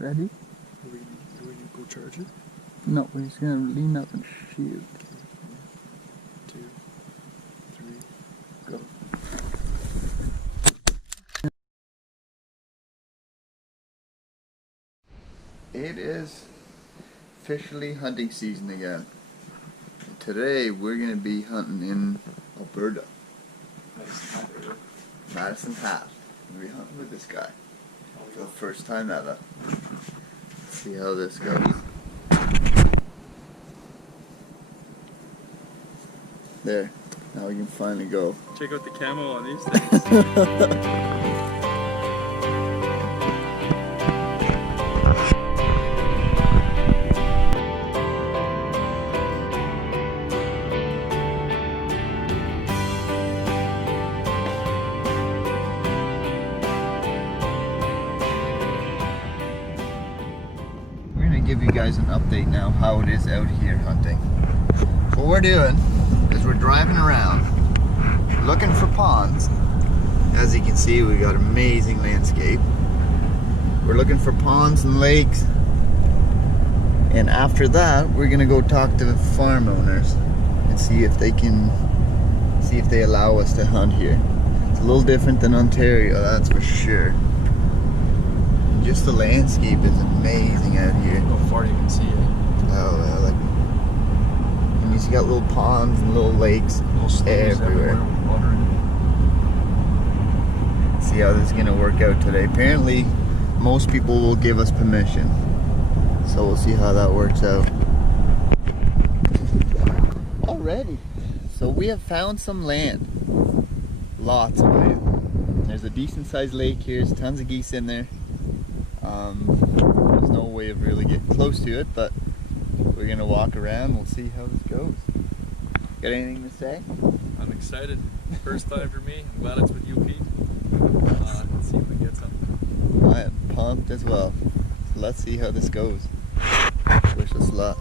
Ready? Are we gonna go charge it? No, we're just gonna lean up and shoot. Okay. 1, 2, 3, go. It is officially hunting season again. And today we're going to be hunting in Alberta. Madison Hat. We're going to be hunting with this guy for the first time ever. Let's see how this goes. There. Now we can finally go. Check out the camo on these things. Give you guys an update now how it is out here hunting. What we're doing is we're driving around looking for ponds. As you can see, we got amazing landscape. We're looking for ponds and lakes, and after that we're gonna go talk to the farm owners and see if they allow us to hunt here. It's a little different than Ontario, that's for sure. Just the landscape is amazing out here. How far you can see it. Oh, like, and you just got little ponds and little lakes everywhere. See how this is gonna work out today. Apparently, most people will give us permission, so we'll see how that works out. Already, so we have found some land. Lots of land. There's a decent-sized lake here. There's tons of geese in there. There's no way of really getting close to it, but we're gonna walk around. We'll see how this goes. Got anything to say? I'm excited. First time for me. I'm glad it's with you, Pete. Let's see if we get something. I am pumped as well. So let's see how this goes. Wish us luck.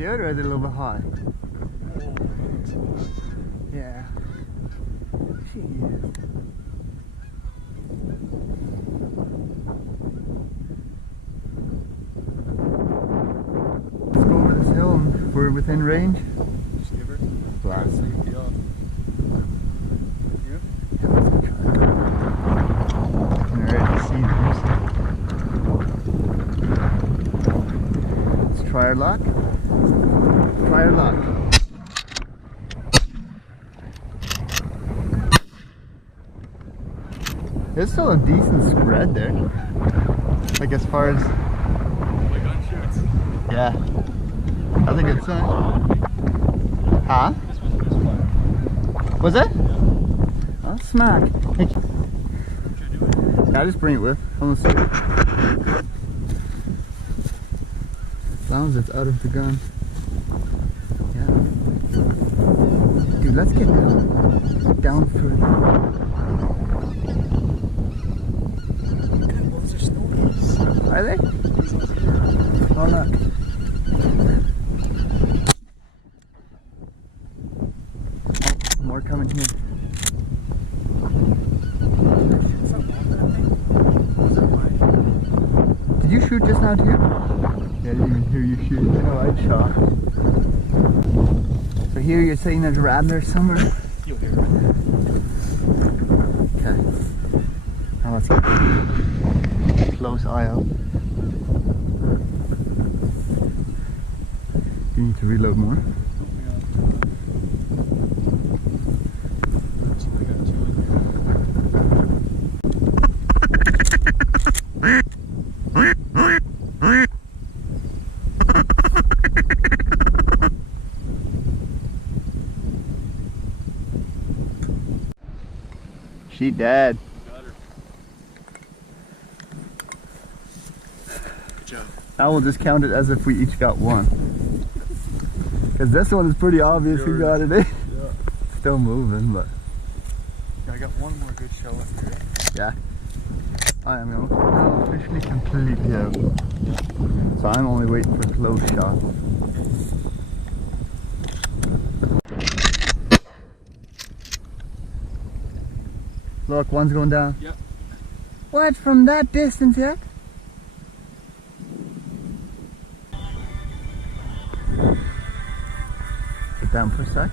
Or is it a little bit high? Yeah. She is. Let's go over this hill and we're within range. Just give her. Blast. Safety off. You? Yeah, let's go try it. I can already see this. Let's try our luck. Try our luck. There's still a decent spread there. Like as far as... My gun shoots. Yeah. That's a good sign. Huh? This was misfire. Was it? Yeah. Oh, smack. What you doing? Yeah, just bring it with. Almost. As long as it's out of the gun. Yeah. Dude, let's get down. Down further. What kind of bullets are snow geese? Are they? Oh, look. Oh, more coming here. Did you shoot just now too? Yeah, I didn't even hear you shoot. Oh, I shot. here, you're saying there's rattlers somewhere? You'll hear it. Okay. Now let's get a close eye out. You need to reload more. She dead. Got her. Good job. I will just count it as if we each got one. Because this one is pretty obvious who got it in. Yeah. Still moving, but I got one more good show up here. yeah. I am now officially completely out. So I'm only waiting for a close shot. Look, one's going down. Yep. What, from that distance yet? Get down for a sec.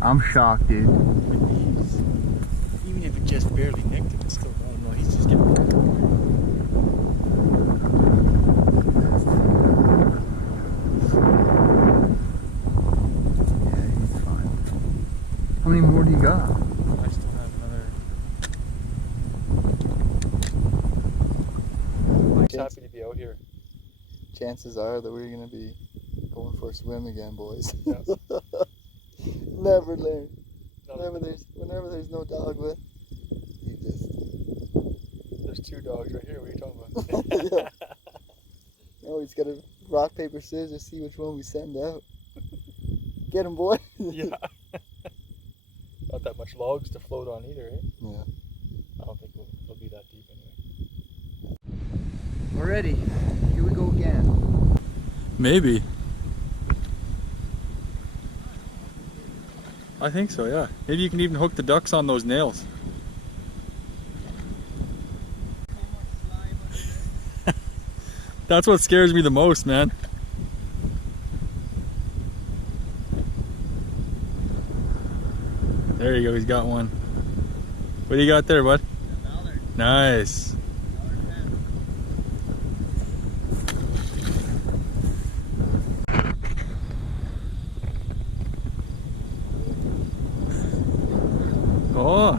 I'm shocked, dude. Even if it just barely nicked him, it's still going. No, he's just getting. Yeah, he's fine. How many more do you got? I still have another. I'm happy to be out here. Chances are that we're gonna be going for a swim again, boys. Yeah. Never learn. No, Whenever there's no dog with, you just there's two dogs right here. What are you talking about? yeah. No, he's got a rock, paper, scissors, see which one we send out. Get him, boy. Yeah. Not that much logs to float on either, eh? Yeah. I don't think it'll be that deep anyway. We're ready. Here we go again. Maybe. I think so, yeah. Maybe you can even hook the ducks on those nails. That's what scares me the most, man. There you go, he's got one. What do you got there, bud? $1. Nice. Oh.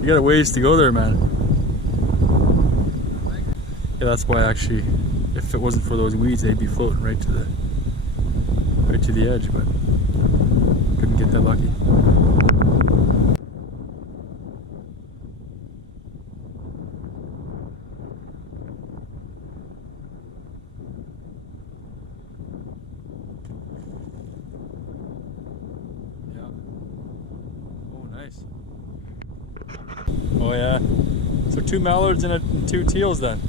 You got a ways to go there, man. Yeah, that's why actually, if it wasn't for those weeds, they'd be floating right to the edge, but couldn't get that lucky. Nice. Oh yeah. So 2 mallards and 2 teals then.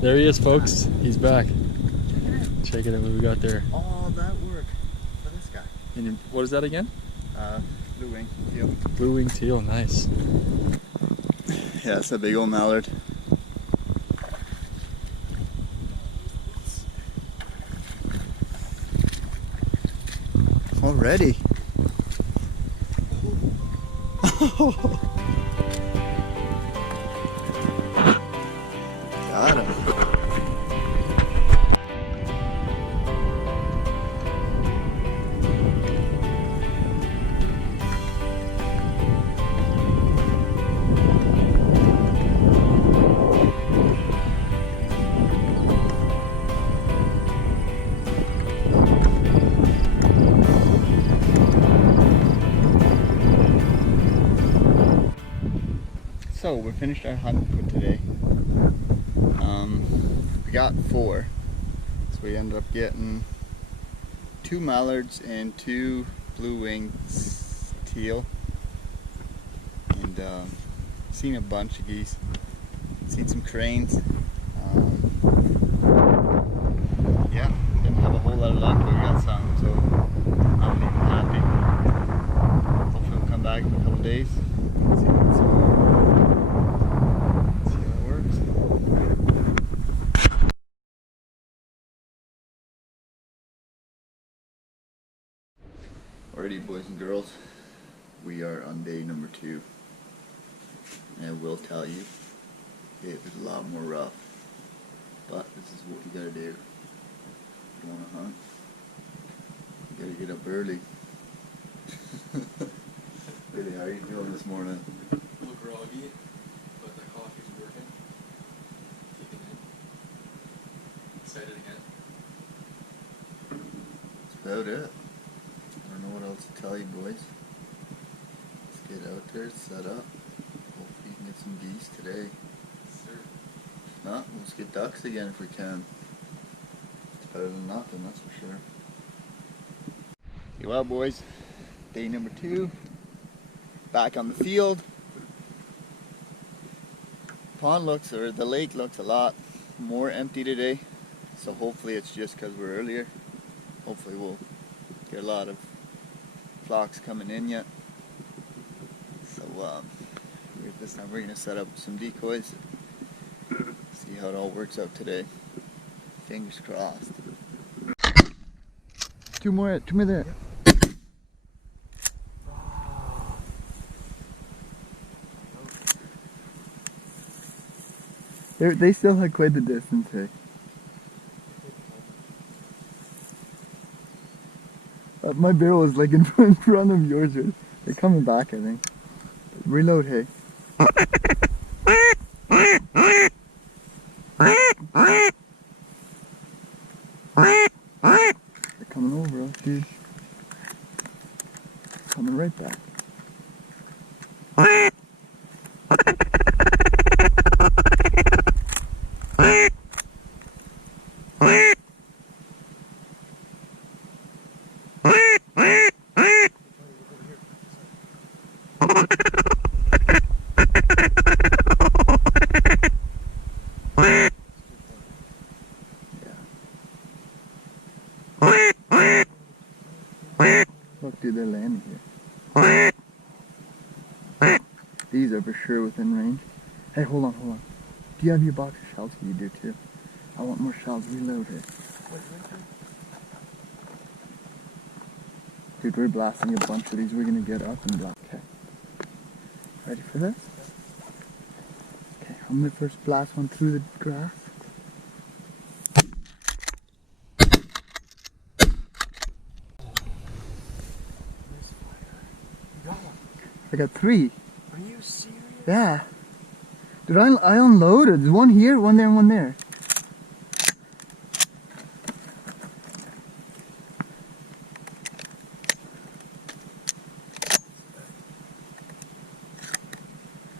There he is, folks. He's back. Check it out what we got there. All that work for this guy. And what is that again? Blue wing teal. Blue wing teal, nice. Yeah, it's a big old mallard. Already. Got him. So we finished our hunt for today. We got 4, so we ended up getting 2 mallards and 2 blue-winged teal, and seen a bunch of geese. Seen some cranes. Yeah, didn't have a whole lot of luck, but we got some, so I'm even happy. Hopefully we'll come back in a couple days. See how it works. Alrighty, boys and girls, we are on day number 2, and I will tell you, it was a lot more rough, but this is what you gotta do. If you wanna hunt, you gotta get up early. Billy, how are you feeling this morning? A little groggy, but the coffee's working. Kicking in. Excited again. That's about it. I don't know what else to tell you, boys. Let's get out there, set up. Hopefully you can get some geese today. Sir. If not, let's get ducks again if we can. It's better than nothing, that's for sure. Well, boys, day number 2. Back on the field. The lake looks a lot more empty today. So hopefully it's just because we're earlier. Hopefully we'll get a lot of flocks coming in yet. So this time we're going to set up some decoys. See how it all works out today. Fingers crossed. Two more there. They still had quite the distance, hey? My barrel was like in front of yours. They're coming back, I think. Reload, hey. They're coming over us, dude. Coming right back. Look, dude, they're landing here. These are for sure within range. Hey, hold on. Do you have your box of shells? You do too. I want more shells. Reload it. Dude, we're blasting a bunch of these. We're gonna get up and blast. Okay. Ready for this? Okay, I'm gonna first blast one through the grass. I got 3. Are you serious? Yeah. Dude, I unloaded. There's one here, one there, and one there.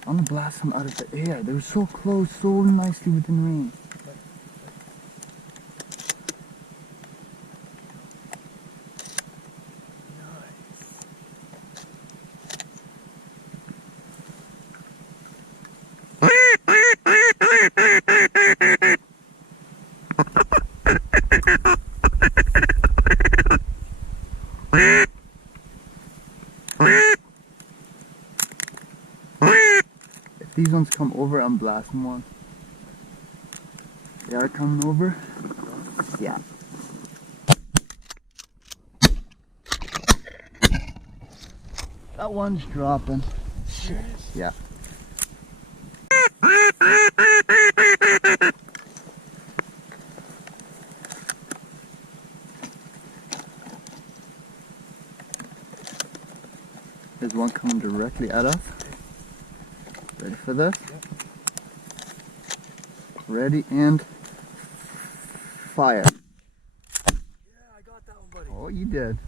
I'm gonna blast them out of the air. They were so close, so nicely within range. If these ones come over, I'm blasting one. They are coming over. Yeah. That one's dropping. Serious? Yeah. There's one coming directly at us. Ready for this? Yep. Ready and fire. Yeah, I got that one, buddy. Oh, you did.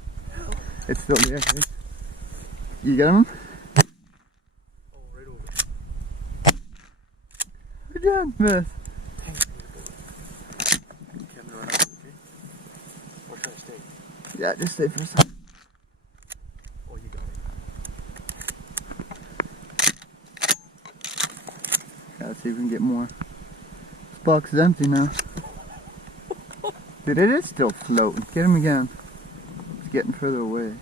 It's still there. Okay? You get him? Oh, right over. Again, miss. Okay, I'm gonna run out, okay? Or should I stay? Yeah, just stay for a second. See if we can get more. This box is empty now. Dude, it is still floating. Get him again. It's getting further away.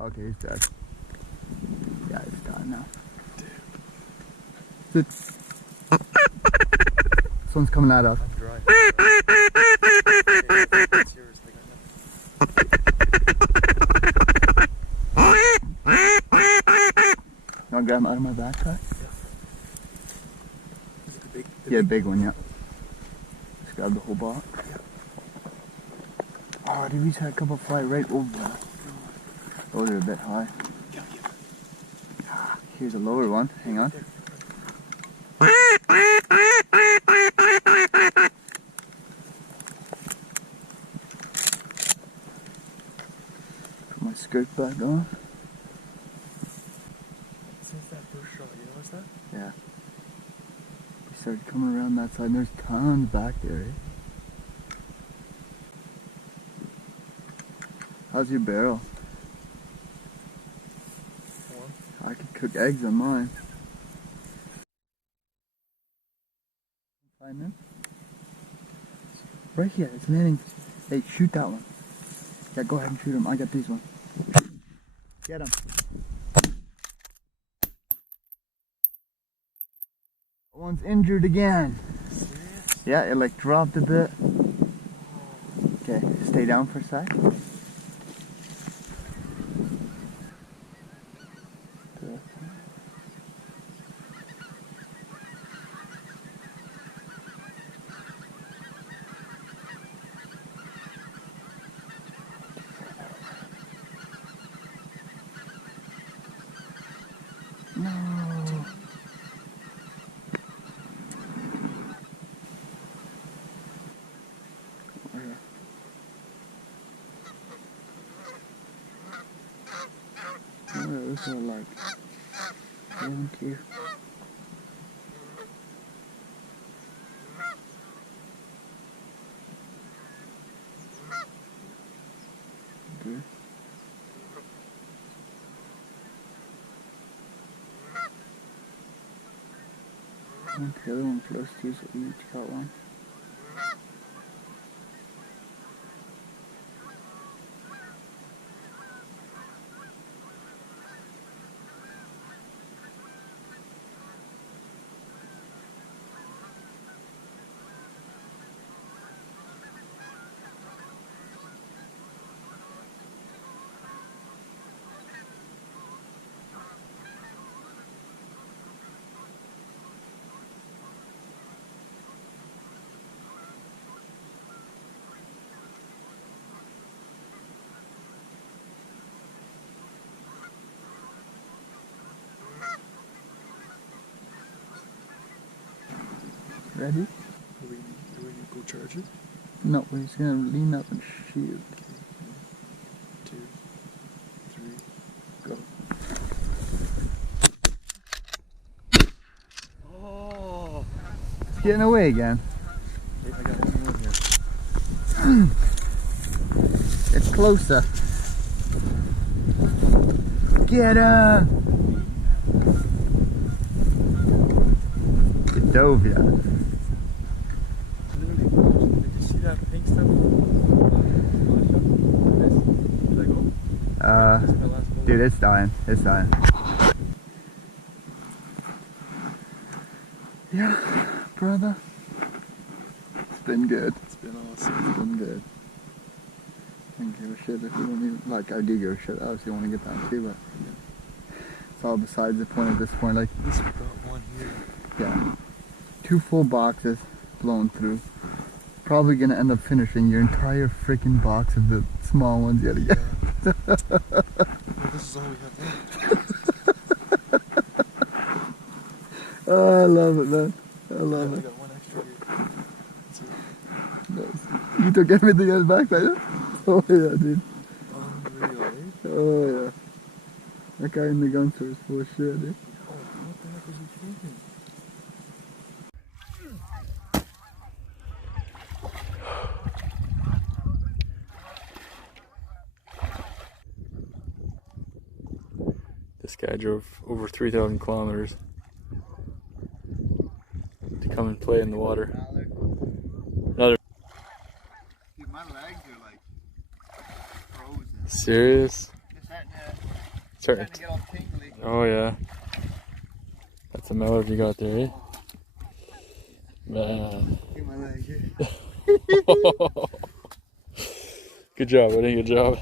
Okay, he's dead. Yeah, he's dying now. This one's coming at us. I'm dry. It's yours. I got You wanna grab him out of my backpack? Is it the big? Yeah, big one, yeah. Just grab the whole box. Oh, dude, we just had a couple fly right over us. Those are a bit high. Here's a lower one. Hang on. Put my skirt back on. Since that first shot, you notice that? Yeah. We started coming around that side and there's tons back there, eh? How's your barrel? Warm. I could cook eggs on mine. Find them? Right here, it's landing. Hey, shoot that one. Yeah, go ahead and shoot him. I got these ones. Get him. One's injured again. Serious? Yeah, it like dropped a bit. Okay, stay down for a sec. No. Those are like, thank you. Good. And the other one close to, so we each got one. Ready? Do we need to go charge it? No, we're just gonna lean up and shoot. 2, 3, go. Oh! It's getting away again. Hey, I got one more here. It's closer. Get him! It dove ya. Literally, did you see that pink stuff? Did I go? This is my last bullet. Dude, it's dying. It's dying. Yeah, brother. It's been good. It's been awesome. It's been good. I don't give a shit if you don't even, like, I do give a shit. I obviously want to get that too, but it's all besides the point at this point. Like, At least we got one here. yeah, 2 full boxes blown through. Probably gonna end up finishing your entire freaking box of the small ones yet again. Yeah. Well, this is all we have left. Oh, I love it, man. I love I it. got one extra here. That's it. Nice. You took everything else back, did you? Oh yeah, dude. Unreal, eh? Oh yeah. That guy in the gun store is full of shit, dude. Oh, what the heck was he thinking? This This guy drove over 3,000 kilometers to come and play in the water. Another. Dude, my legs are like frozen. Serious? Starting to get all tingly. Oh yeah. That's a mallard you got there, eh? Man. Get my leg here. Good job, buddy. Good job.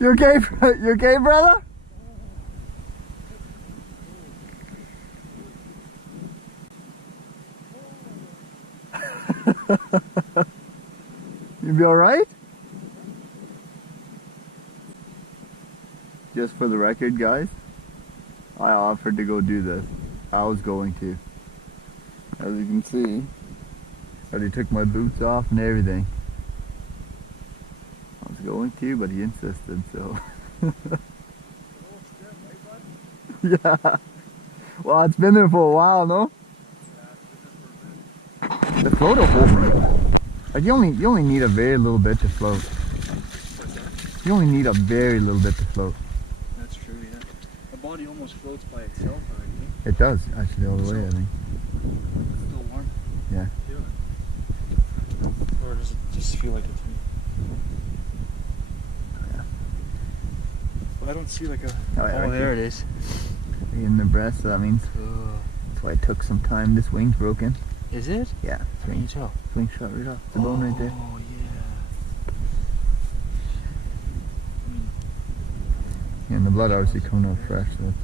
You okay? You okay, brother? You be alright? Just for the record, guys, I offered to go do this. I was going to. As you can see, I already took my boots off and everything. I was going to, but he insisted, so. Yeah. Well, it's been there for a while, no? The float will hold me. Like you only need a very little bit to float. You only need a very little bit to float. That's true, yeah. The body almost floats by itself already. It does, actually, all the way, I think. It's still warm. Yeah. Feel it. Or does it just feel like it to me? Yeah. Well, I don't see like a... Oh, yeah, right there it is. In the breast, so that means that's why it took some time. This wing's broken. Is it? Yeah, How can you tell? swing shot right off. The bone right there. Oh, Yeah, and the blood obviously coming out fresh, so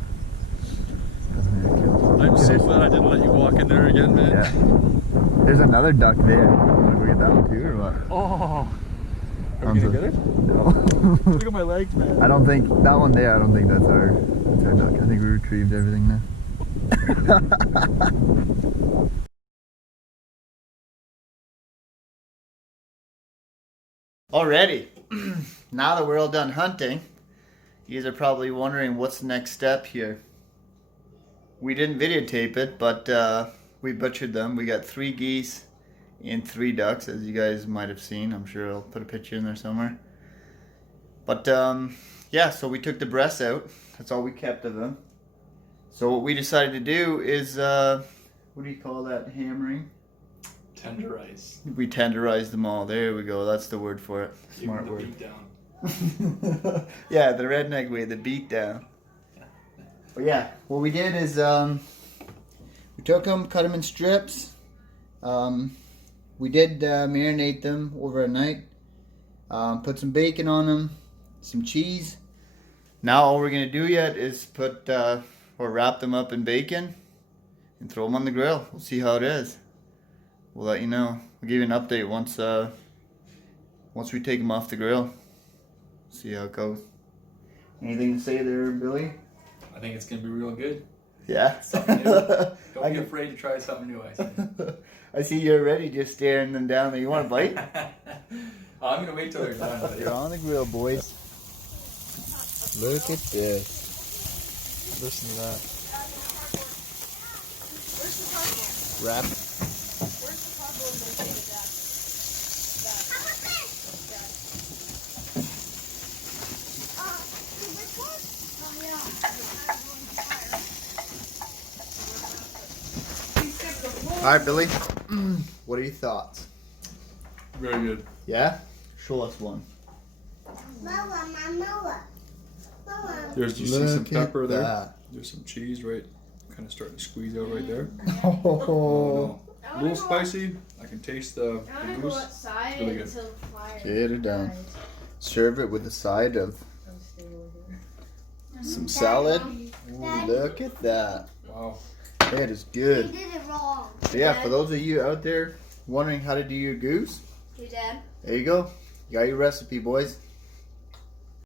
that's yeah. I'm so glad I didn't let you walk in there again, man. Yeah. There's another duck there. Want to go get that one too, or what? Oh. Are we gonna get it? No. Look at my legs, man. I don't think that one there. I don't think that's our duck. I think we retrieved everything now. Alrighty, now that we're all done hunting, you guys are probably wondering what's the next step here. We didn't videotape it, but we butchered them. We got 3 geese and 3 ducks, as you guys might have seen. I'm sure I'll put a picture in there somewhere. But yeah, so we took the breasts out. That's all we kept of them. So what we decided to do is, what do you call that, hammering? Tenderize. We tenderized them all. There we go. That's the word for it. Smart word. Beat down. Yeah, the redneck way, the beat down. But yeah, what we did is we took them, cut them in strips. We did marinate them over a night. Put some bacon on them, some cheese. Now all we're gonna do yet is put or wrap them up in bacon and throw them on the grill. We'll see how it is. We'll let you know. We'll give you an update once we take them off the grill. See how it goes. Anything to say there, Billy? I think it's gonna be real good. Yeah. Something new. Don't be afraid to try something new, I see. I see you're already just staring them down there. You want a bite? I'm gonna wait till they're done. Buddy. You're on the grill, boys. Look at this. Listen to that. Where's the cardboard? Wrap. Where's the cardboard located at? Which one? Oh yeah. Alright, Billy. What are your thoughts? Very good. Yeah? Show us one. There's you see some Look at pepper there. that. There's some cheese right, kind of starting to squeeze out right there. Oh, A little spicy. I can taste the goose. outside Really good. until the fire. get it down. Serve it with a side of some salad. Ooh, look at that. Wow. That is good. You did it wrong. So yeah, for those of you out there wondering how to do your goose, Hey, Dad. there you go. You got your recipe, boys.